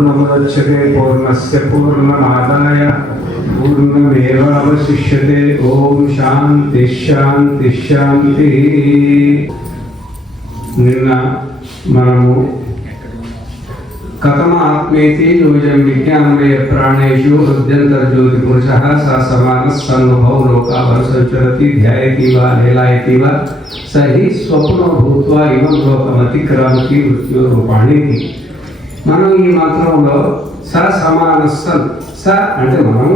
పూర్ణముదచ్యతే పూర్ణస్య పూర్ణమాదాయ పూర్ణమేవావశిష్యతే. ఓం శాంతి శాంతి శాంతి. నిన్న మనము కథమ ఆత్మేతి యోజం విజ్ఞానమయ ప్రాణేషు హృద్యంతర్జ్యోతి పురుషः స సమానः సన్నుభవ లోకావర సంచరతి ధ్యాయతి వా లీలాయతి వా స హి స్వప్నో భూత్వా ఇమం లోకమతిక్రామతి మృత్యోరూపాణితి. మనం ఈ మంత్రంలో స సమాన సన్, స అంటే మనము,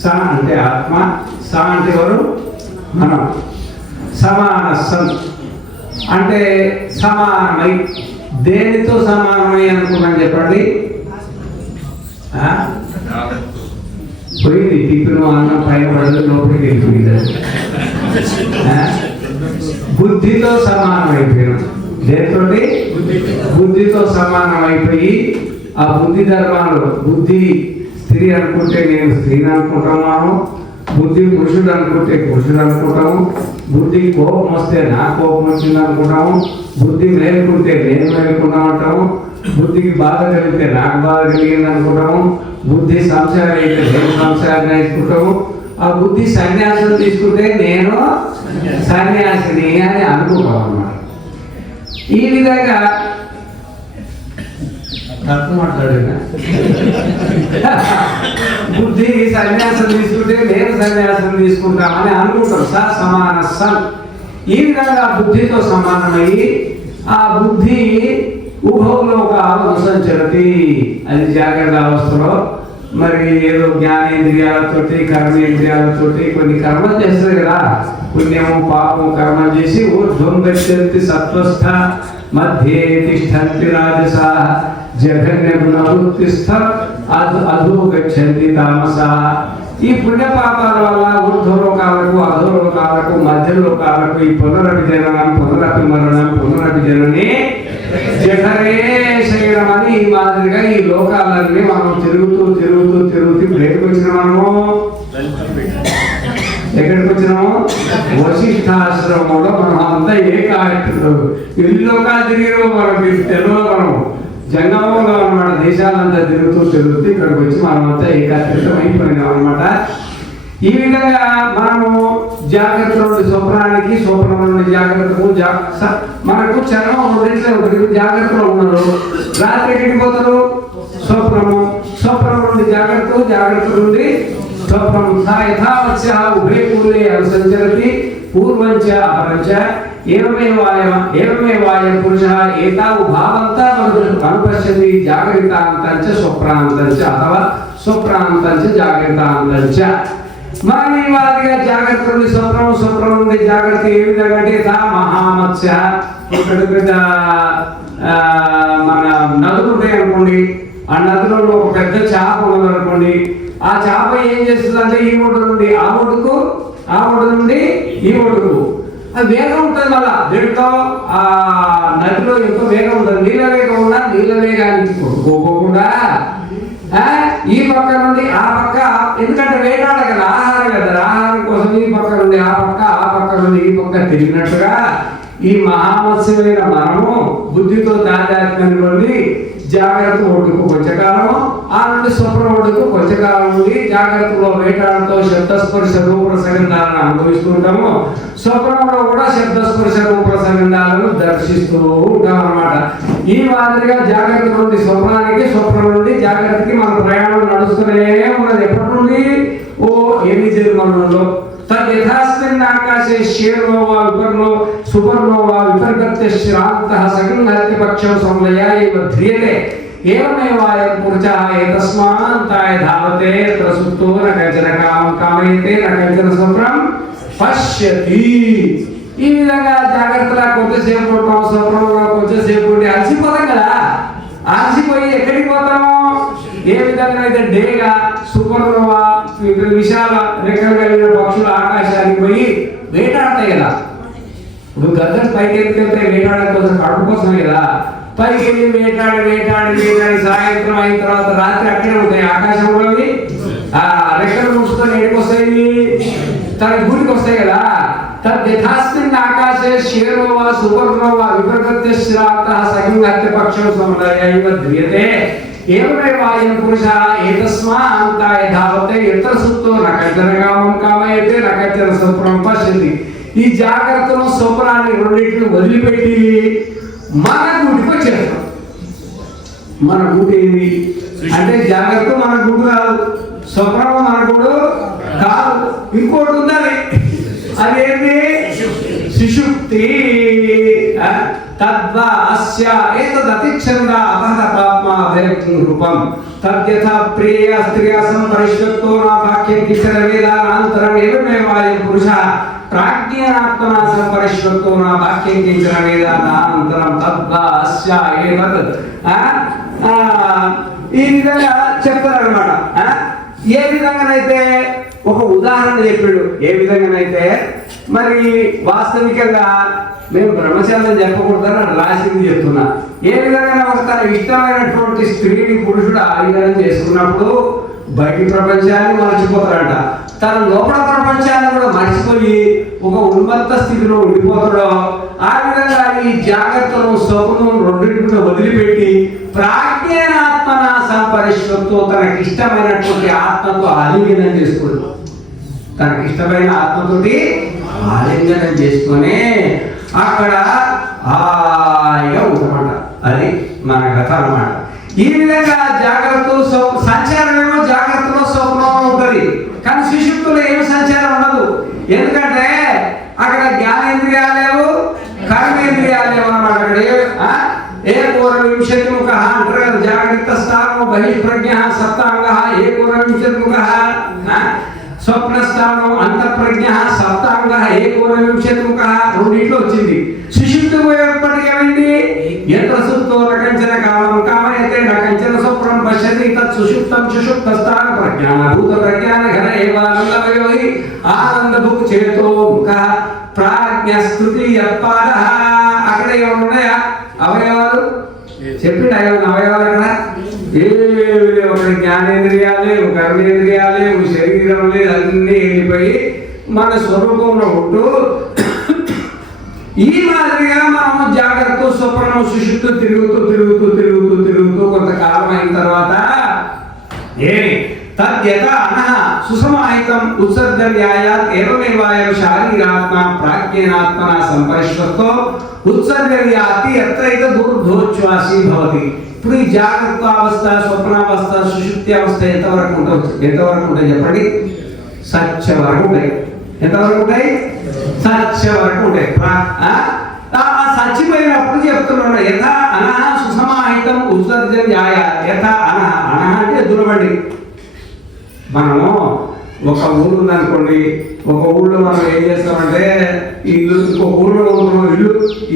స అంటే ఆత్మ, స అంటే ఎవరు? మనం. సమాన సన్ అంటే సమానమై, దేనితో సమానమై అనుకున్నాం చెప్పండి? పోయింది టిఫిన్ అన్నం పైన పడదు, లోపలికి వెళ్ళిపోయింది. బుద్ధితో సమానమైపోయినాం. దేనితో? బుద్ధితో సమానమైపోయి ఆ బుద్ధి ధర్మాలు, బుద్ధి స్త్రీ అనుకుంటే నేను స్త్రీని అనుకుంటున్నాను, బుద్ధి పురుషుడు అనుకుంటే పురుషుడు అనుకుంటాము, బుద్ధి కోపం వస్తే నా కోపం వచ్చింది అనుకుంటాము, బుద్ధి మేలుకుంటే నేను మేలుకున్నాం అంటాము, బుద్ధికి బాధ కలిగితే నాకు బాధ కలిగింది అనుకుంటాము, బుద్ధి సంసారం అయితే నేను సంసారం వేసుకుంటాము, ఆ బుద్ధి సన్యాసం తీసుకుంటే నేను సన్యాసిని అని అనుకుంటాం అన్నమాట. ఈ విధంగా మాట్లాడినా బుద్ధి సన్యాసం తీసుకుంటే నేను సన్యాసం తీసుకుంటామని అనుకుంటాం. స సమాన సన్. ఈ విధంగా బుద్ధితో సమానమై ఆ బుద్ధి ఉభవలోకాలు సంచరతి. అది జాగ్రత్త అవస్థలో మరి ఏదో జ్ఞానేంద్రియాలతోటి కర్మేంద్రియాలతోటి కొన్ని కర్మలు చేస్తుంది కదా, పుణ్యము పాపము కర్మలు చేసి ఊర్ధ్వం గచ్చంతి సత్వస్థ మధ్యే తిష్టంతి రాజసా జఘన్య గుణవృత్తిస్థ అధో గచ్చంతి తామసా. ఈ పుణ్యపాపాల వల్ల ఊర్ధ్వలోకాలకు అధోలోకాలకు మధ్యలోకాలకు ఈ పునరభిజననం పునరభిమరణం పునరభిజననే జఠరే శరీరం అని ఈ మాదిరిగా ఈ లోకాలన్నీ మనం తిరుగుతూ తిరుగుతూ తిరుగుతూ ఎక్కడికి వచ్చినాం? మనము ఎక్కడికి వచ్చినాము? వశిష్ఠాశ్రమంలో మనం అంతా ఏకాగ్రతలు ఇల్లు లోకాలు తిరిగినాము. మనకి తెలుగులో మనం జంగమంలో అనమాట, దేశాలంతా తిరుగుతూ తిరుగుతూ ఇక్కడికి వచ్చి మనమంతా ఏకాగ్రతం అయిపోయినాం అనమాట. ఈ విధంగా మనము జాగ్రత్త నుండి స్వప్నానికి, స్వప్నం నుండి జాగ్రత్తకు, మనకు చర్మం రెండు జాగ్రత్తలో ఉన్నారు. రాత్రి ఎక్కడికి పోతారు? స్వప్నము. స్వప్నం నుండి జాగ్రత్త, జాగ్రత్త నుండి స్వప్నం. యథావత్య ఉభయ పూర్ణే సంచరతి పూర్వంచ అపరంచ ఏవమేవాయం పురుష ఏతావు భావంతా అనుపశ్యతి జాగ్రత్తాంతంచ స్వప్రాంతంచ అథవా స్వప్రాంతంచ జాగ్రత్తాంతంచ. మన ఈ వాదిగా జాగ్రత్త నుండి స్వప్నం, స్వప్నం నుండి జాగ్రత్త ఏ విధంగా అంటే మహామత్స్య పెద్ద మన నదులు ఉంటాయి అనుకోండి, ఆ నదులలో ఒక పెద్ద చేప ఉన్నది అనుకోండి, ఆ చేప ఏం చేస్తుంది అంటే ఈ ఒడ్డు నుండి ఆ ఒడ్డుకు, ఆ ఒడ్డు నుండి ఈ ఒడ్డుకు అది వేగం ఉంటుంది. మళ్ళా దీంట్లో ఆ నదిలో ఎంతో వేగం ఉంటుంది. నీళ్ళ వేగం ఉన్నా నీళ్ళ వేగానికి కొట్టుకోకుండా ఈ పక్క నుండి ఆ పక్క, ఎందుకంటే వేటాడ కదా, ఆహారం కదా, ఆహారం కోసం ఈ పక్క నుండి ఆ పక్క, ఆ పక్క నుండి ఈ పక్క తిరిగినట్టుగా ఈ మహామత్స్యమైన మనము బుద్ధితో దాదాత్మ్యాన్ని పొంది జాగ్రత్త ఒడ్డుకు కొంచెంకాలము, ఆ నుండి స్వప్న ఒడ్డుకు కొంచెంకాలం నుండి జాగ్రత్తలో వేటాడుతూ శబ్దస్పర్శ రూపరసగంధాలను అనుభవిస్తుంటాము. స్వప్నంలో కూడా శబ్దస్పర్శ రూపరసగంధాలను దర్శిస్తూ ఉంటాం అన్నమాట. ఈ మాదిరిగా జాగ్రత్త నుండి స్వప్నానికి, స్వప్నం నుండి జాగ్రత్తకి మన ప్రయాణం నడుస్తూనే ఉన్నది. ఎప్పటి నుండి? ఓ 8 జన్మలలో. తద్యథాస్మిన్ ఆకాశే శేర్నో వా విపర్నో సుపర్నో వా విపర్గత్య శ్రాంతః సగంహత్య పక్షం సంలయా ఇవ ధ్రియతే ఏవమేవాయం పురుషః ఏతస్మాంతాయ ధావతే త్రసుప్తో న కచన కామం కామయతే న కచన స్వప్నం పశ్యతి. ఈ విధంగా జాగ్రత్తగా కొంచెంసేపు ఉంటాం, స్వప్నంలో కొంచెంసేపు ఉండి అలసిపోతాం కదా. అలసిపోయి ఎక్కడికి పోతాము? ఏ విధంగా అయితే డేగా సూపర్నోవా విశాల రెక్కలు కలిగిన పక్షులు ఆకాశానికి పోయి వేటాడతాయి కదా. ఇప్పుడు గద్దలు పైకి ఎత్తుకెళ్తే వేటాడే కోసం, కడుపు కోసమే కదా. పైకి వెళ్ళి వేటాడి వేటాడి వేటాడి సాయంత్రం అయిన తర్వాత రాత్రి అక్కడే ఉంటాయి ఆకాశంలోవి. ఆ రెక్కలు ముడుచుకొని ఎక్కడికి వస్తాయి? తన గూటికి వస్తాయి కదా. తద్యథాస్మిన్ ఆకాశే శేర్నోవా సుపర్నోవా విపర్గత్య శ్రాంతః సగంహత్య పక్షం సంలయా ఇవ ధ్రియతే ఏమేవాయం పురుష ఏతస్మాత్ యథావతే యత్ర సుప్తో నకచన కామం కామయతే నకచన స్వప్నం పశ్యతి. ఈ జాగ్రత్తను స్వప్నాన్ని రెండింటిని వదిలిపెట్టి మన గూటికి వచ్చేస్తాం. మన గూడు ఏంది అంటే జాగ్రత్త మన గూడు కాదు, స్వప్నము మన గూడు కాదు, ఇంకోటి ఉందని. అదేంటి? సుషుప్తి. తద్వా అస్య ఏతదతిచ్ఛంద అపహతాత్మా అభయక్తి రూపం తద్యథా ప్రియ స్త్రియా సంపరిష్యక్తో నా వాక్యం కిచన వేదానంతరం ఏవమేవాయం పురుష ప్రాజ్ఞానాత్మనా సంపరిష్యక్తో నా వాక్యం కిచన వేదానంతరం తద్వా అస్య ఏతద్. ఈ విధంగా చెప్తారన్నమాట. ఏ విధంగానైతే ఒక ఉదాహరణ చెప్పాడు. ఏ విధంగానైతే మరి వాస్తవికంగా మేము బ్రహ్మచారం చెప్పకూడదని రాసింది చెప్తున్నా. ఏ విధంగా ఒక తన ఇష్టమైనటువంటి స్త్రీని పురుషుడు ఆలింగనం చేసుకున్నప్పుడు బయటి ప్రపంచాన్ని మర్చిపోతాడంట, తన లోపల ప్రపంచాన్ని కూడా మర్చిపోయి ఒక ఉన్మత్త స్థితిలో ఉండిపోతాడో ఆ విధంగా ఈ జాగ్రత్తను స్వప్నం రెండింటిని వదిలిపెట్టి ప్రాజ్ఞానాత్మన సంపరిష్వతో తనకి ఇష్టమైనటువంటి ఆత్మతో ఆలింగనం చేసుకోడు. తనకి ఇష్టమైన ఆత్మతోటి ఆలింగనం చేసుకొని అక్కడ హాయిగా ఉంటమాట. అది మన కథ అన్నమాట. ఈ విధంగా జాగ్రత్త సంచారం ఏమో జాగ్రత్తలో స్వప్నంలో ఉంటుంది, కానీ సుషుప్తిలో ఏమి సంచారం ఉండదు. ఎందుకంటే అక్కడ జ్ఞానేంద్రియాలు లేవు, కర్మేంద్రియాలు లేవు అన్నమాట. అక్కడ ఏకోరవింశతి ముఖ అంటారు కదా, జాగ్రత్త స్థానం బహిప్రజ్ఞ సప్తాంగ ఏకోరవింశతి ముఖ, స్వప్నస్థానం అంతఃప్రజ్ఞ సప్తాంగ ఏకోరవింశతి ముఖ రెండింటిలో వచ్చింది. సుషుప్తి పోయేప్పటికి ఏమైంది? యత్ర సుప్తో నకంచన కామం కామయతే నకంచన స్వప్నం పశ్యతి తత్ సుషుప్తం సుషుప్తస్థాన ప్రజ్ఞానభూత ప్రజ్ఞాన ఘన ఏవానందమయో హి ఆనందభుక్ చేతో ముఖ ప్రాజ్ఞ స్తుతి యత్పాద. అక్కడ ఏమైనా ఉన్నాయా అవయవాలు? చెప్పిండు అవయవాలు అక్కడ ఒక జ్ఞానేంద్రియాలే, ఒక కర్మేంద్రియాలే, ఒక శరీరం లేదు, అన్నీ వెళ్ళిపోయి మన స్వరూపంలో ఉంటూ ఈ మాదిరిగా మనము జాగ్రత్త స్వప్నం సుషుప్తు తిరుగుతూ కొంతకాలం అయిన తర్వాత తద్యత అనః సుసమాహితం ఉత్సర్గర్యాయాత్ ఏవమేవాయం శారీరాత్మ ప్రాజ్ఞానాత్మన సంపరిష్వతో ఉత్సర్గర్యాతి ఎత్రైత దూర్ధోచ్ఛ్వాసి భవతి. ఇప్పుడు ఈ జాగ్రత్త అవస్థ, స్వప్నావస్థ, సుషుప్తి అవస్థ ఎంతవరకు ఉంటాయి చెప్పండి? సత్య వరకు ఉంటాయి. ఎంతవరకు ఉంటాయి? సత్య వరకు ఉంటాయి. చచ్చిపోయినప్పుడు చెప్తున్నాడు యథా అనః సుసమాహితం ఉత్సర్గర్యాయ. యథా అనః, అనః అంటే దూరబండి. మనము ఒక ఊరు ఉందనుకోండి, ఒక ఊళ్ళో మనం ఏం చేస్తామంటే ఇల్లు, ఇంకొక ఊళ్ళో ఉంటున్నాం,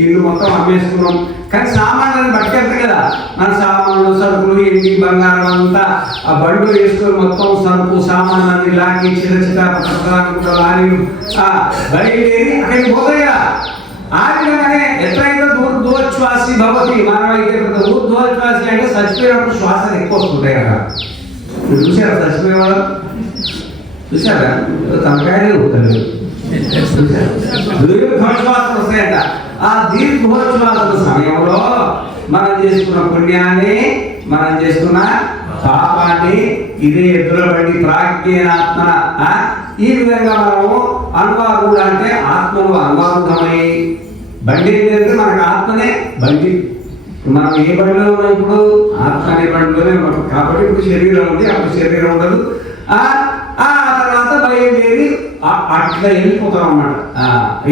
ఇల్లు మొత్తం అమ్మేసుకున్నాం, కానీ సామాన్లను పట్టుకెళ్తాం కదా. మన సామాన్లు సరుకులు ఎండి బంగారం అంతా ఆ బండ్లు వేసుకొని మొత్తం సరుకు సామాన్లు అన్ని లాగి చిన్న లారీ బయలుదేరి అక్కడికి పోతాయి కదా. ఆ విధంగానే ఎట్లయితే ఊర్ధ్వశ్వాసి భవతి, మనమైతే ఊర్ధ్వశ్వాసి అంటే చచ్చిపోయినప్పుడు శ్వాసలు ఎక్కువ వస్తుంటాయి కదా. చూసారా చచ్చిపోయేవాళ్ళం? చూసారా? తమకాయలే అవుతారు. దీర్ఘోశ్వాసలు వస్తాయంట. ఆ దీర్ఘోశ్వాసల సమయంలో మనం చేసుకున్న పుణ్యాన్ని, మనం చేసుకున్న పాపాన్ని ఇదే ఎదురబడి ప్రాజ్ఞానాత్మ. ఈ విధంగా మనము అనువారుడు అంటే ఆత్మను అనువారుధమై బండి ఏంటంటే మనకు ఆత్మనే బండి. మనం ఏ బండిలో ఉన్నాం? ఇప్పుడు ఆత్మ అనే బండిలోనే ఉన్నాం. కాబట్టి ఇప్పుడు శరీరం ఉంది, అప్పుడు శరీరం ఉండదు. ఆ తర్వాత బయలుదేరి అట్లా వెళ్ళిపోతాం అన్నమాట.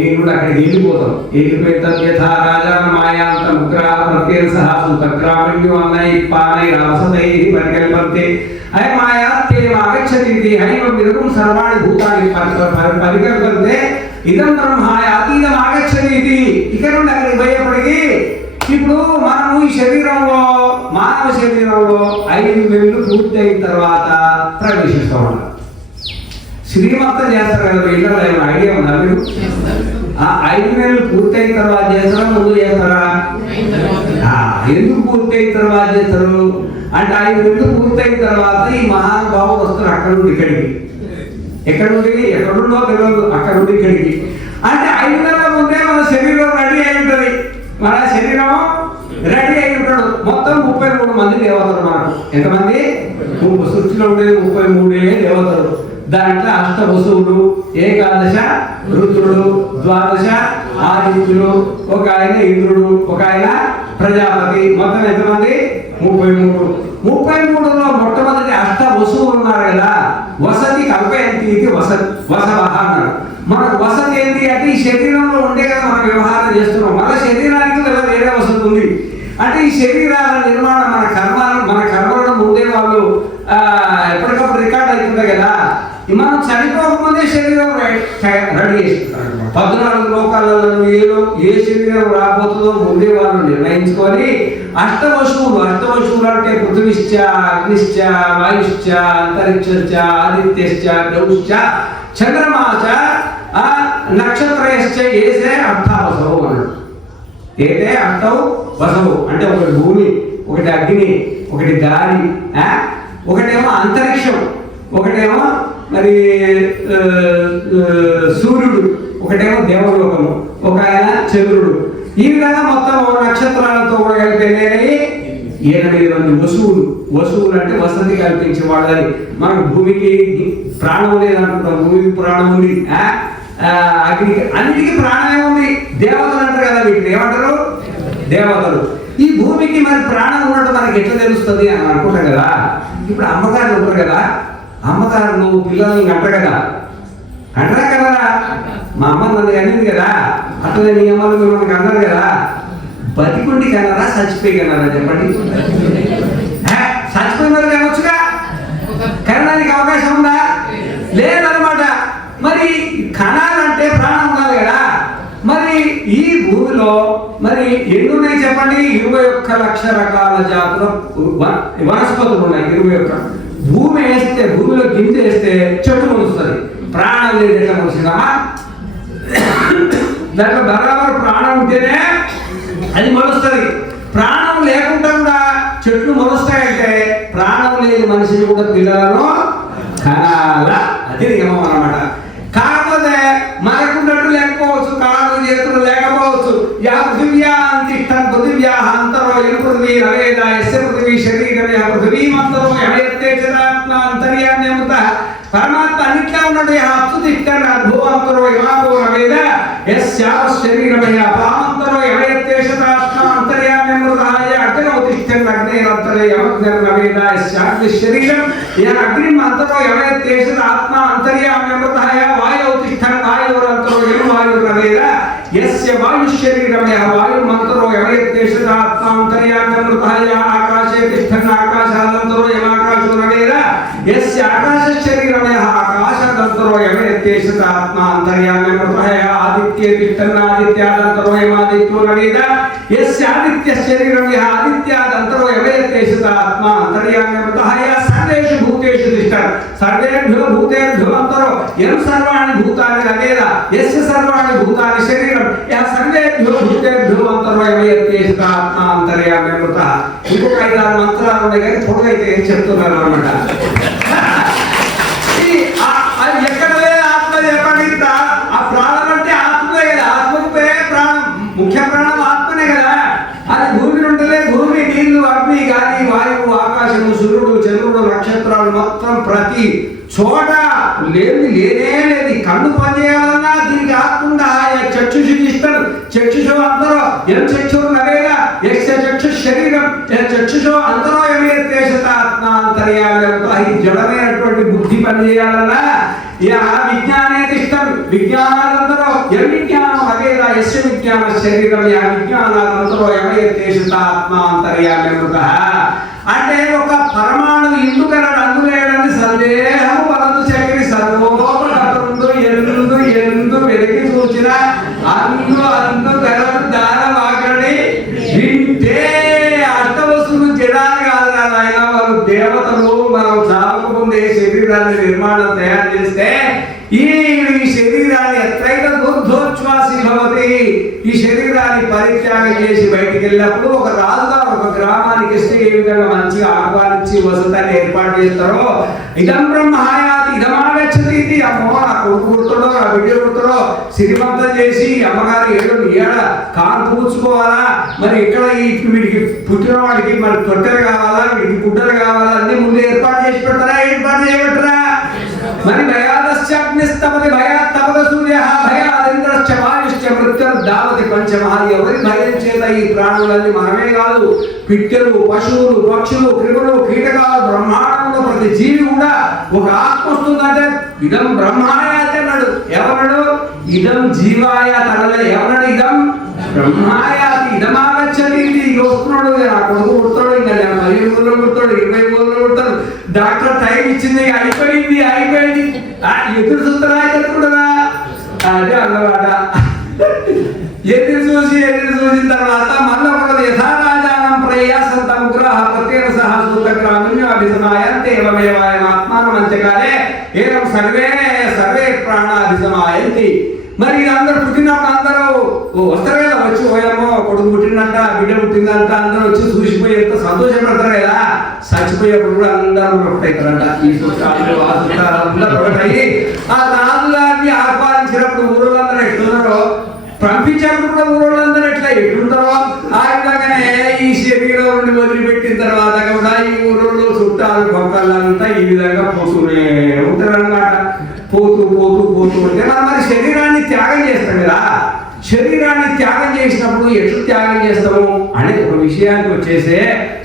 ఇప్పుడు అక్కడికి వెళ్ళిపోతాం. వెళ్ళిపోయిన యథా రాజా మాయాంత ముగ్రాల ప్రత్యేక సహాసు తగ్రామణ్యు అన్నై పానై రాసతై పరికల్పంతే అయ మాయాత్తే ఆగచ్చతి హైమ విరగం సర్వాణి భూతాన్ని పరికల్పంతే ఇదం బ్రహ్మాయ అతీతం ఆగచ్చతి ఇది. ఇక్కడ నుండి అక్కడికి పోయేప్పటికీ ఇప్పుడు మనము ఈ శరీరంలో, మానవ శరీరంలో 5 నెలలు పూర్తి అయిన తర్వాత ప్రవేశిస్తూ ఉంటాం. శ్రీమంతం చేస్తారు కదా, ఇళ్ళలో ఏమైనా ఐడియా ఉందా మీరు? ఆ 5 నెలలు పూర్తయిన తర్వాత చేస్తారా, ముందు చేస్తారా? ఎందుకు పూర్తయిన తర్వాత చేస్తారు అంటే 5 నెలలు పూర్తయిన తర్వాత ఈ మహానుభావులు వస్తారు అక్కడ నుండి ఇక్కడికి. ఎక్కడుండో తెలియదు, అక్కడ నుండి ఇక్కడికి. అంటే 5 నెలల ముందే మన శరీరం రెడీ అయి ఉంటుంది. మన శరీరం రెడీ అయి ఉంటాడు. మొత్తం మొత్తం 33 మంది దేవతలు మనకు. ఎంతమంది? సృష్టిలో ఉండేది 33 దేవతలు. దాంట్లో అష్ట వసువులు, ఏకాదశ రుద్రుడు, ద్వాదశ ఆదిత్యులు, ఒక ఆయన ఇంద్రుడు, ఒక ఆయన ప్రజాపతి. మొత్తం ఎంతమంది? 33. 33లో మొట్టమొదటి అష్ట వసువులు ఉన్నారు కదా. వసతి కల్పయంతి వసవ అన్నారు. మనకు వసతి ఏంటి అంటే ఈ శరీరంలో ఉండే కదా మనం వ్యవహారం చేస్తున్నాం. మన శరీరానికి వేరే వసతి ఉంది. అంటే ఈ శరీరాల నిర్మాణం మన కర్మలను ముందే వాళ్ళు ఎప్పటికప్పుడు రికార్డ్ అవుతుంది కదా. మనం చనిపోకముందే శరీరం రెడీ చేస్తున్నారు. 14 లోకాలలో ఏ శరీరం రాబోతుందో ముందే వాళ్ళు నిర్ణయించుకొని అష్టవశువులు అంటే పృథివిశ్చ, అగ్నిశ్చ, వాయుశ్చ, అంతరిక్షశ్చ, ఆదిత్యశ్చ, గౌశ్చ, చంద్రమాచ, నక్షత్రయశ్చ ఏసే అర్థవసవు అన్నాడు. ఏదే అర్థవు వసవు అంటే ఒకటి భూమి, ఒకటి అగ్ని, ఒకటి గాలి, ఒకటేమో అంతరిక్షం, ఒకటేమో మరి సూర్యుడు, ఒకటేమో దేవలోకము, ఒక ఆయన చంద్రుడు. ఈ విధంగా మొత్తం నక్షత్రాలతో కూడా కలిపి 8 మంది వసువులు అంటే వసతి కల్పించే వాళ్ళని. మనకు భూమికి ప్రాణం లేదనుకుంటాం, భూమికి ప్రాణం ఉంది, అగ్నికి, అన్నిటికీ ప్రాణమే ఉంది. దేవతలు అంటారు కదా, వీటిని ఏమంటారు? దేవతలు. ఈ భూమికి మరి ప్రాణం ఉన్నట్టు మనకి ఎట్లా తెలుస్తుంది అని అనుకుంటాం కదా. ఇప్పుడు అమ్మగారు ఉంటారు కదా, అమ్మగారు నువ్వు పిల్లల్ని అంటారు కదా, అంటారా కదా. మా అమ్మ నన్ను అనింది కదా, అట్లా నీ అమ్మలు మిమ్మల్ని అన్నారు కదా. బతికుండి కన్నారా చచ్చిపోయి కన్నారా చెప్పండి? చచ్చిపోయి మరి కనొచ్చుగా, కనడానికి అవకాశం ఉందా? లేదనమాట. మరి కణాలంటే ప్రాణం ఉండాలి కదా. మరి ఈ భూమిలో మరి ఎన్ని ఉన్నాయి చెప్పండి? 21 లక్షల రకాల జాతుల వనస్పతులు ఉన్నాయి. 21. భూమి వేస్తే, భూమిలో గింజ వేస్తే చెట్టు మొలుస్తుంది. ప్రాణం లేదు ఎట్లా మొలిసిందమ్మా? దాంట్లో బరాబర్ ప్రాణం ఉంటేనే అది మొలుస్తుంది. ప్రాణం లేకుండా కూడా చెట్లు మొలుస్తాయంటే ప్రాణం లేని మనిషిని కూడా పిల్లలను కనాల. అది నియమం అన్నమాట. కాకపోతే మనకున్నట్టు లేకపోవచ్చు, కాళ్ళు చేతులు లేకపోవచ్చు. యా పృథివ్యాంతిష్టం పృథివ్యాః అంతరో యన్ పృథివీ రవేద యస్య పృథివీ శరీరం యః పృథివీమంతరో యమయత్తే చరాత్మ అంతర్యామ్యముతః. పరమాత్మ అన్నిట్లో ఉన్నాడు. అప్సుతిష్టం అద్భువంతరో యమాపో రవేద యస్యా శరీరం యః పామంతరో యమయత్తే చరాత్మ అంతర్యామ్యముతః. అగ్నౌతిష్టం అగ్నేరంతరో యమగ్నం రవేద యస్యాగ్ని శరీరం యః అగ్నిం అంతరో యమయత్తే చరాత్మ అంతర్యామ్యముతః. వాయుతిష్టం వాయురంతరో యమ వాయురవేద యస్య వాయు శరీరం యః వాయుమంతరో యమయత్తే చరాత్మ అంతర్యామ్యముతః. ఆకాశే తిష్టం ఆకాశాదంతరో యమాకాశో రవేద యస్య ఆకాశ శరీరం యః ఆకాశాదంతరో యమయత్తే చరాత్మ అంతర్యామ్యముతః. ఆదిత్యే తిష్టం ఆదిత్యాదంతరో యమాదిత్యో రవేద యస్య ఆదిత్య శరీరం యః ఆదిత్యాదంతరో యమయత్తే చరాత్మ అంతర్యామ్యముతః. సర్వేషు భూతేషు తిష్టం సర్వేభ్యో భూతేభ్యో అంతరో యం సర్వాణి భూతాని రవేద యస్య సర్వాణి భూతాని శరీరం యః సర్వేభ్యో భూతేభ్యో అంతరో యమయత్తే చరాత్మ అంతర్యామ్యముతః. ఇంకొక 5-6 మంత్రాలు ఉన్నాయి కానీ పొడవైతే ఏం చెప్తున్నారు అన్నమాట. అది ఎక్కడ లేదు ఆత్మ చెప్పండి. ఆ ప్రాణం అంటే ఆత్మే కదా. ఆత్మకు ప్రాణం, ముఖ్య ప్రాణం ఆత్మనే కదా. అది భూమి ఉంటలే. భూమి, నీళ్లు, అగ్ని, గాలి, వాయువు, ఆకాశము, సూర్యుడు, చంద్రుడు, నక్షత్రాలు మొత్తం ప్రతి చోట లేని లేనే లేదు. కన్ను పనిచేయాలన్నా దీనికి ఆత్మ. చక్షుషు ఇష్టం చక్షుషో అంతరో ఎం చక్షురు నవేగా యస్య చక్షు శరీరం చక్షుషో అంతరో యమయత్తే చరాత్మ అంతర్యామ్యముతః. ఈ జడమైనటువంటి బుద్ధి పనిచేయాలన్నా విజ్ఞానే తిష్టం విజ్ఞానానంతరో ఎం విజ్ఞానం అవేద యస్య విజ్ఞాన శరీరం యా విజ్ఞానానంతరో యమయత్తే చరాత్మ అంతర్యామ్యముతః. అంటే ఒక పరమాణు ఇల్లు కలడు అందులేడని సందేహము వలదు చక్రి సర్వోపగతుందు ఎందు వెలికి చూచిన అందు కలడు దానవాగడి. వింటే అష్టవస్తులు జడాలు కాదు ఆయన, వాళ్ళు దేవతలు. మనం చావకముందే శరీరాన్ని నిర్మాణం తయారు చేస్తే ఈ శరీరాన్ని ఎట్లయితే దుర్ధోచ్ఛ్వాసి భవతి, ఈ శరీరాన్ని పరిత్యాగం చేసి బయటికి వెళ్ళినప్పుడు ఒక రాజుగా ఒక గ్రామానికి ఇస్తే ఏ విధంగా మంచిగా ఆహ్వానించి వసతాన్ని ఏర్పాటు చేస్తారో ఇదం బ్రహ్మయాతి ఇదమాగ గచ్చతీతి. అమ్మో నా కొడుకు పుడతాడో నా బిడ్డ పుడతాడో సిరిమంతం చేసి అమ్మగారు ఏడ కారు పూడ్చుకోవాలా, మరి ఇక్కడ వీడికి పుట్టిన వాడికి మరి తొట్టెలు కావాలా, వీడికి గుడ్డలు కావాలా అన్ని ముందు ఏర్పాటు చేసి పెడతారా, ఏర్పాటు చేయబెట్టరా? మరి భయాదశ్చాగ్నిస్తమతి భయాత్ తపద సూర్య భయాదింద్రశ్చ వాయుశ్చ మృత్యుర్దావతి పంచమహా. ఎవరి భయం చేత ఈ ప్రాణులన్నీ మనమే కాదు, పిట్టెలు, పశువులు, పక్షులు, క్రిములు, కీటకాలు, బ్రహ్మాండంలో ప్రతి జీవి కూడా ఒక ఆత్మ వస్తుందంటే ఇదం బ్రహ్మాయ అన్నాడు. ఎవరడు? ఇదం జీవాయ తనలే. ఎవరడు? ఇదం బ్రహ్మాయ ఇదమాగచ్చని వస్తున్నాడు. ఆ కొడుకు పుడతాడు, ఇంకా 15 ఊళ్ళో పుడతాడు, 20 ఊళ్ళో పుడతాడు. డాక్టర్ టైం ఇచ్చింది, అయిపోయింది. ఎదురు చూస్తారా కూడా అదే అన్నమాట. ఎదురు చూసిన తర్వాత మళ్ళీ ఒకటి యథారాజానం ప్రయాసంత ముగ్రహ ప్రత్యేక సహసూతగ్రామ్యాభిసమాయంతే ఏవమేవాయమాత్మానం అంత్యకాలే ఏం సర్వే ప్రాణాభిసమాయంతి. మరి ఇది అందరూ పుట్టినప్పుడు అందరూ వస్తారు కదా, వచ్చి పోయామో కొడుకు పుట్టిందంట, బిడ్డ పుట్టిందంట, అందరూ వచ్చి చూసిపోయి ఎంత సంతోషపడతారు కదా. చచ్చిపోయేప్పుడు కూడా అందరూ ఒకటైతారంట. ఈ చుట్టాలు ఆ చుట్టాలు అందరూ ఒకటయ్యి ఆ రాజుగారిని ఆహ్వానించినప్పుడు ఊరోళ్ళందరూ ఎట్లున్నారో, పంపించినప్పుడు కూడా ఊరోళ్ళందరూ ఎట్లుంటారో ఆ విధంగానే ఈ శరీరం నుండి వదిలిపెట్టిన తర్వాత కూడా ఈ ఊరోళ్ళు చుట్టాలు పక్కలంతా ఈ విధంగా పోతూనే ఉంటారన్నమాట. పోతూ ఉంటే మనం మరి శరీరాన్ని త్యాగం చేస్తాం కదా. శరీరాన్ని త్యాగం చేసినప్పుడు ఎట్లు త్యాగం చేస్తాము అనే ఒక విషయానికి వచ్చేసే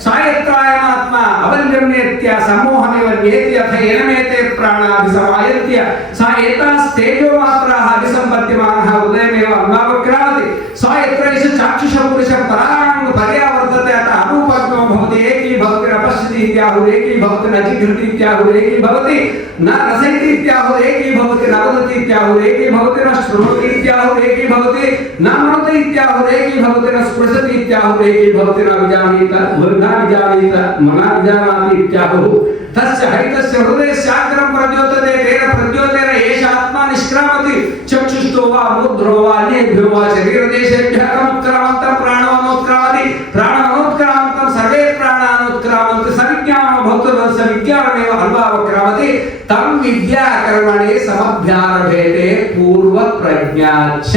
సాయత్రాయమాత్మ అవల్యమ్యేత్య సమూహమేవ నేతి అథ ఏనమేతే ప్రాణాభిసమాయత్య సా ఏతాస్తేజో మాత్రాః అభిసంపత్యమానః ఉదయమేవ అంగావక్రామతి సా యత్రైష చాక్షుష పురుష పరాణం పర్యావర్తతే అత అనూపజ్ఞో భవతి ఏకీ భవతి నపశ్యతి ఇత్యాహుర్ ఏకీ భవతి నచిఘృతి ఇత్యాహుర్ ఏకీ భవతి న రసయతి ఇత్యాహుర్ ఏకీ భవతి నవదతి ఇత్యాహుర్ ఏకీ భవతి న శృణోతి ఇత్యాహుర్ ఏకీ భవతి न मनोति इत्याहुर एकी भवति न स्पृशति इत्याहुर एकी भवति न विजानीत न विजानीत मना विजानाति इत्याहुः तस्य हरितस्य हृदयस्याग्रं प्रद्योतते तेन प्रद्योतेन एष आत्मा निष्क्रामति चक्षुष्टो वा मूर्ध्नो वा अन्येभ्यो वा शरीरदेशेभ्यः तमुत्क्रामन्तं प्राणोनुत्क्रामति प्राणोनुत्क्रामन्तं सर्वे प्राणानुत्क्रामन्ति सविज्ञानो भवतु सविज्ञानमेव अन्वावक्रामति तं विद्याकर्मणे समभ्यारभेते पूर्वप्रज्ञाच्च.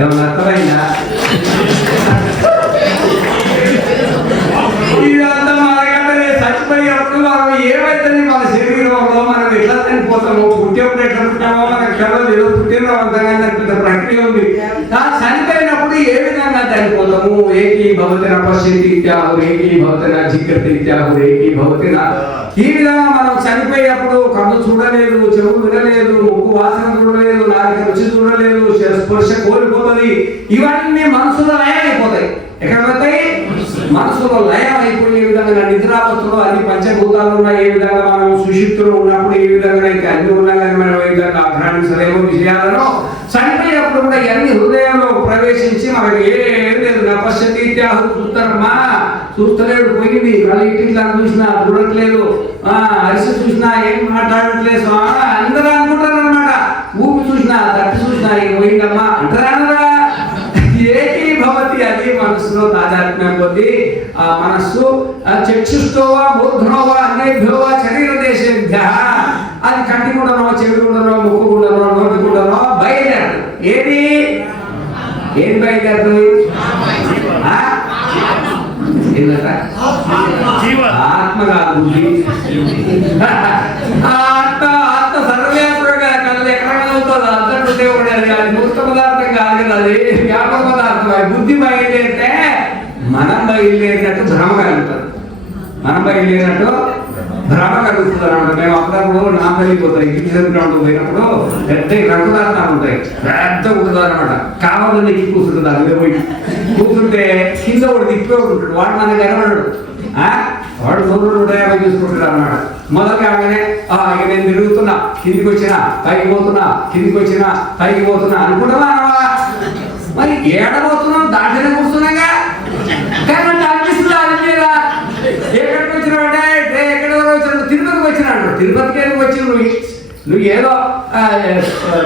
ఏమన్నా అర్థమైందా? ఇదంతా మనకంటే చచ్చిపోయేప్పుడు మనం ఏమైతే మన శరీరంలో మనం ఎట్లా చనిపోతామో, పుట్టేప్పుడు ఎట్లా పుట్టామో మనకు తెలియదు. పుట్టినవంతంగా పెద్ద ప్రక్రియ ఉంది. చనిపోయినప్పుడు ఏ విధంగా చనిపోతాము? ఏకీ భవతి నపశ్యతి ఇత్యాహుర్ ఏకీ భవతి నచిఘ్రతి ఇత్యాహుర్ ఏకీ భవతి న. ఈ విధంగా మనం చనిపోయేప్పుడు కన్ను చూడలేదు, చెవు వినలేదు, ముక్కు వాసన చూడలేదు, నాలుక రుచి చూడలేదు, స్పర్శ కోల్పోతుంది. ఇవన్నీ మనసులో లయం అయిపోతాయి. ఎక్కడ పోతాయి? మనసులో లయం అయిపోయి ఏ విధంగా నిద్రావస్థలో అన్ని పంచభూతాలు ఉన్నాయి, ఏ విధంగా మనం సుషుప్తిలో ఉన్నప్పుడు ఏ విధంగా అయితే అన్ని ఉన్నా కానీ మనం ఏ విధంగా ఆగ్రహించలేమో విషయాలను చనిపోయేప్పుడు కూడా ఇవన్నీ హృదయంలో ప్రవేశించి మనకి ఏం లేదు. నపశ్యతి ఇత్యాహుర్ చూస్తారమ్మా, చూస్తలేడు, పోయింది. మళ్ళీ ఇట్లా చూసినా చూడట్లేదు, అరిసి చూసినా ఏం మాట్లాడట్లేదు. అందరూ అనుకుంటారు అనమాట. ఊపి చూసినా తప్పి చూసినా ఏం పోయిందమ్మా అంటారా? ఏకీ భవతి. అది మనస్సులో తాదాత్మ్యం కొద్ది ఆ మనస్సు చక్షుష్టోవా మూర్ధనోవా అన్యేభ్యోవా శరీర దేశేభ్యః అది కంటి గుండనో, చెవి గుండనో, ముక్కు గుండనో, నోటి గుండనో బయలుదేరదు. ఏది బయలుదేరుతుంది? ఆత్మ కాదు, బుద్ధి. ఆత్మ సర్వవ్యాపుడుగా కలదు. ఎక్కడ కలుగుతుంది? అంతటా దేవుడు. అది మూర్త పదార్థం కాదు కదా, అది వ్యాపక పదార్థం. అది బుద్ధి బయలుదేరితే మనం బయలుదేరినట్టు భ్రమ కలుగుతుంది. మనం బయలుదేరినట్టు భ్రమ కలుగుతుంది అనమాట. మేము అప్పుడప్పుడు నామలిపోతాయి గిరిజన గ్రౌండ్ పోయినప్పుడు పెద్ద రంగుదార్థాలు ఉంటాయి, పెద్ద ఉంటుందా అనమాట. కావాలని ఎక్కి కూర్చుంటుంది. అదే పోయి కూర్చుంటే కింద వాడు తిప్పే ఉంటుంటాడు, వాడు మనకు కనబడడు. వాడు 100-150 చూసుకుంటాడు అనమాట. మొదలు కాగానే ఇక నేను తిరుగుతున్నా, కిందికి వచ్చినా పైకి పోతున్నా, కిందికి వచ్చినా పైకి పోతున్నా అనుకుంటున్నా. మరి ఏడబోతున్నాం? దాంట్లోనే కూర్చున్నాగా. కానీ అనిపిస్తుందా? అనిపించదా? ఎక్కడికి వచ్చినావంటే ఎక్కడ వచ్చిన తిరుపతికి వచ్చినాడు. తిరుపతికి ఎందుకు వచ్చిన? నువ్వు ఏదో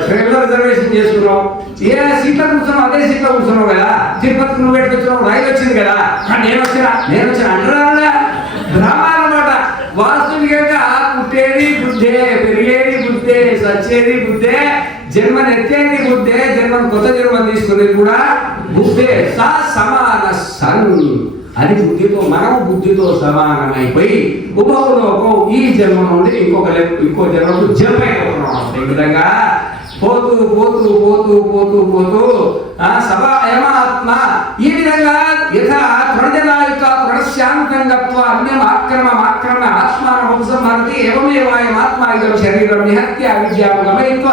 ట్రైన్లో రిజర్వేషన్ చేసుకున్నావు, ఏ సీట్లో కూర్చున్నావు అదే సీట్లో కూర్చున్నావు కదా. తిరుపతికి నువ్వు పెట్టుకొచ్చినావు, రైలు వచ్చింది కదా. నేను వచ్చినా అంటారా? భ్రమ అన్నమాట. వాస్తవికంగా పుట్టేది బుద్ధే, పెరిగేది బుద్ధి. చచ్చేది బుద్ధే, జన్మనెత్తేది బుద్ధే, కొత్త జన్మ తీసుకునేది కూడా బుద్ధే. సా సమాన సన్, అది బుద్ధితో, మనము బుద్ధితో సమానమైపోయి ఉభవలోకం ఈ జన్మ నుండి ఇంకో జన్మకు జంప్ అయిపోతున్నాం. ఈ విధంగా పోతూ పోతూ పోతూ పోతూ పోతూ సభాయమాత్మ ఈ విధంగా యథా తృణజలాయుత తృణశాంతం గత్వా అన్యం ఆక్రమ ఆత్మానం ఉపసంహరతి ఏవమేవాయమాత్మ ఇదం శరీరం నిహత్య అవిద్యాం గమయిత్వ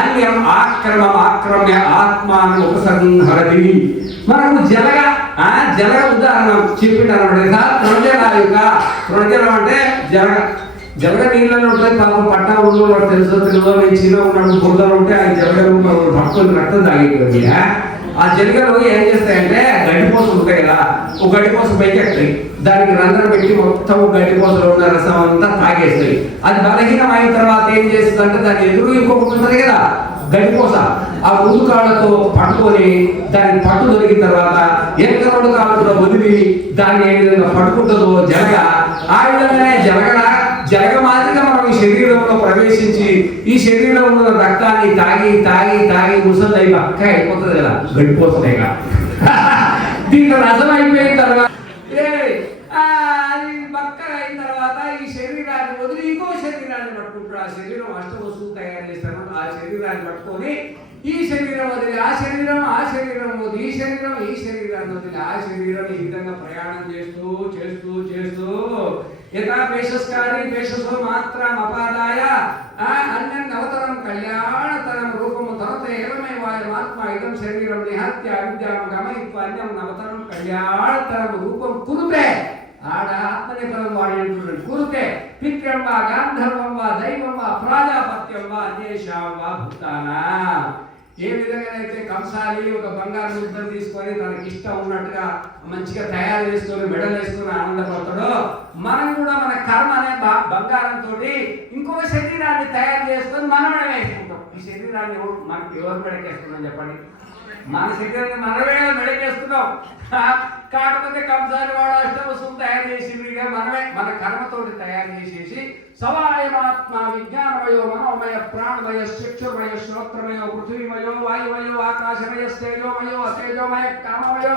అన్యం ఆక్రమ్య ఆత్మానం ఉపసంహరతి. మనకు జలగ ఉదాహరణ చెప్పిండనమాట. తృణజలం అంటే జలగ నీళ్ళలో ఉంటాయి. పాపం పట్టా ఊళ్ళో తెలుసు, చిన్న ఉన్నాడు బురదలు ఉంటే ఆ జలగలు పట్టుకొని రక్తం తాగేది. ఆ జలగలు ఏం చేస్తాయంటే గడ్డిపోసలు ఉంటాయి కదా, ఒక గడ్డిపోస పైకి ఎక్కుతాయి, దానికి రంధ్రం పెట్టి మొత్తం గడ్డిపోసలో ఉన్న రసం అంతా తాగేస్తాయి. అది బలహీనం అయిన తర్వాత ఏం చేస్తుంది అంటే దాని ఎదురు ఇంకొకటి ఉంటుంది కదా గడ్డిపోస, ఆ ముందు కాళ్ళతో పట్టుకొని దానికి పట్టు దొరికిన తర్వాత ఎంత రెండు కాళ్ళతో వదిలి దాన్ని ఏ విధంగా పట్టుకుంటుందో జలగ, ఆ విధంగానే జలగ మాదిరిగా మనం ఈ శరీరంలో ప్రవేశించి ఈ శరీరంలో ఉన్న రక్తాన్ని తాగి తాగి తాగి ముసలి పక్క అయిపోతుంది కదా, గడిపోతుంది కదా. దీంట్లో రసం అయిపోయిన తర్వాత అది బక్కగా అయిన తర్వాత ఈ శరీరాన్ని వదిలి ఇంకో శరీరాన్ని పట్టుకుంటారు. ఆ శరీరం అష్టవస్తువులు తయారు చేస్తాను, ఆ శరీరాన్ని పట్టుకొని ఈ శరీరం వదిలి ఆ శరీరం వదిలి ఈ శరీరాన్ని వదిలి ఆ శరీరం ఈ విధంగా ప్రయాణం చేస్తూ చేస్తూ చేస్తూ యథా పేషస్కారి పేషసో మాత్రం అపాదాయ అన్యం నవతరం కళ్యాణతరం రూపము తరత ఏవమేవాయమాత్మ ఇదం శరీరం నిహత్య అవిద్యాం గమయిత్వ అన్యం నవతరం కళ్యాణతరం రూపం కురుతే. ఆడ ఆత్మనిపదం వాడి కురుతే పిత్రం వా గాంధర్వం వా దైవం వా ప్రాజాపత్యం వా అన్యేషాం వా భూతానా. ఏ విధంగానైతే కంసాలి ఒక బంగారు ముద్దను తీసుకొని తనకి ఇష్టం ఉన్నట్టుగా మంచిగా తయారు చేసుకొని మెడలు వేసుకొని ఆనందపడతాడో, మనం కూడా మన కర్మ అనే బంగారంతో ఇంకొక శరీరాన్ని తయారు చేసుకొని మనం మెడ వేసుకుంటాం. ఈ శరీరాన్ని మనకి ఎవరు మెడకేస్తున్నాం చెప్పండి? మన శరీరాన్ని మనమే మెడకేస్తున్నాం. కాకపోతే కంసాలి వాడు అష్టవస్తువులు తయారు చేసింది, మనమే మన కర్మతోటి తయారు చేసేసి సవాయమాత్మ విజ్ఞానమయో మనోమయ ప్రాణమయ చక్షుర్మయ శ్రోత్రమయో పృథ్వీమయో వాయుమయో ఆకాశమయ తేజోమయో అతేజోమయ కామమయో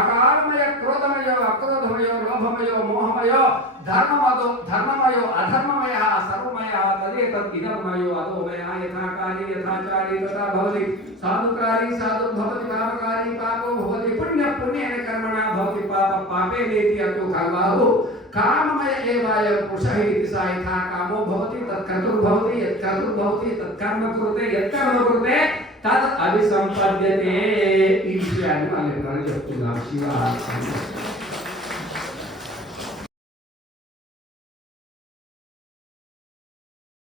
అకామయ క్రోధమయో అక్రోధమయో లోభమయో మోహమయో ధర్మమయో అధర్మమయ సర్వమయ తదేతద్ ఇదమయో అదోమయ యథాకారి యథాచారి తథా భవతి సాధుకారి సాధుర్భవతి పాపకారి పాపో భవతి పుణ్యేన కర్మణ భవతి పాపేనేతి అతో కామాహు కామమయ ఏవాయ పురుషః ఇతి సా యథా కామో భవతి తత్కర్తుర్భవతి యత్కర్తుర్భవతి తత్కర్మ కురుతే యత్కర్మ కురుతే తద్ అభిసంపద్యతే. ఈ విషయాన్ని మనం చెప్తున్నాం. శివ